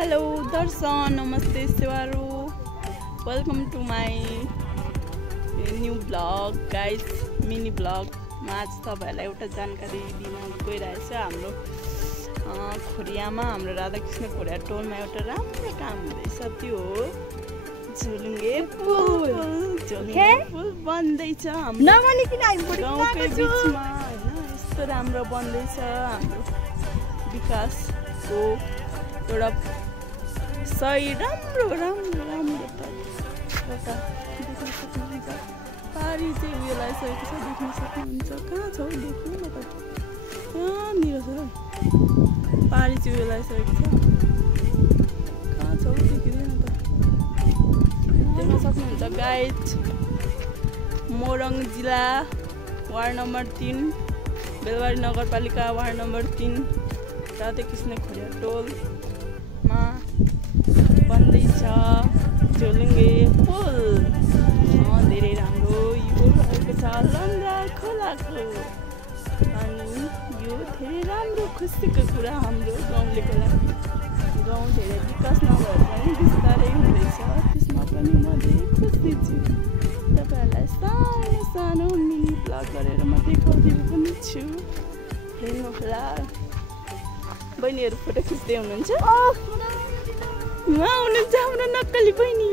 Hello दर्शन, नमस्ते सेवारो, welcome to my new vlog guys, mini vlog. म आज तपाईहरुलाई एउटा जानकारी दिन गइरहेको छु। हाम्रो खोरियामा, हाम्रो राधाकृष्ण खोरिया टोलमा एउटा राम्रो काम हुँदैछ। त्यो हो झुलुङ्गे पुल। झुलुङ्गे पुल बन्दैछ हाम्रो गाउँकै बिचमा हैन। यस्तो राम्रो बन्दैछ। हाम्रो विकासको एउटा सही राम्रो त एउटा देख्न सक्नुहुन्छ। पारी चाहिँ उयो लगाइसकेको छ, देख्न सक्नुहुन्छ। कहाँ छ देख्नु न त, कहाँनिर छ पारी चाहिँ उयो लगाइसकेको छ। कहाँ छ देखिँदैन त, देख्न सक्नुहुन्छ गाइज। मोरङ जिल्ला वार्ड नम्बर 3, बेलबारी नगरपालिका वार्ड नम्बर 3, राधाकृष्ण खोरिया टोलमा बन्दैछ झुलुङ्गे पुल। धेरै राम्रो यो रहेको छ लन्डा खोलाको। अनि यो धेरै राम्रो खुसीको कुरा हाम्रो गाउँलेको लागि। गाउँ धेरै विकास नभएर पनि बिस्तारै हुँदैछ, त्यसमा पनि म धेरै खुसी छु। तपाईँहरूलाई सानो सानो मिनी ब्लग गरेर म देखाउँदिनु पनि छु, हेर्नुहोला। बहिनीहरू फोटो खिच्दै हुनुहुन्छ, उहाँ हुनुहुन्छ हाम्रो नक्कली बहिनी।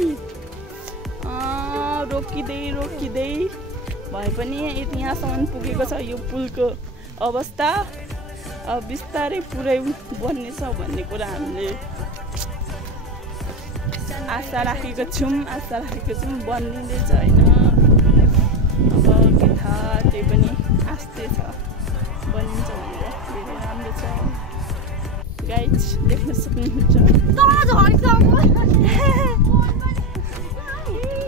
रोकिँदै भए पनि यहाँसम्म पुगेको छ यो पुलको अवस्था। अब बिस्तारै पुरै बन्नेछ भन्ने कुरा हामीले आशा राखेको छौँ। बनिँदैछ होइन। अब के थाहा, त्यही पनि आस्ते छ, बनिन्छ भनेर। धेरै राम्रो छ गाइज, देख्न सक्नुहुन्छ।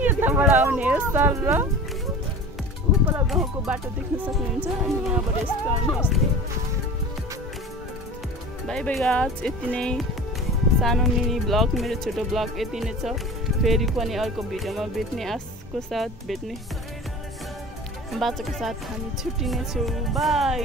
यताबाट आउने हो सर र उपल गाउँको बाटो देख्न सक्नुहुन्छ। अनि यहाँबाट यस्तो आउने यस्तो। बाई बाई गाइज, यति नै सानो मिनी ब्लग, मेरो छोटो ब्लग यति नै छ। फेरि पनि अर्को भिडियोमा भेट्ने आशको साथ, भेट्ने बाचाको साथ हामी छुट्टिनेछौँ। बाई।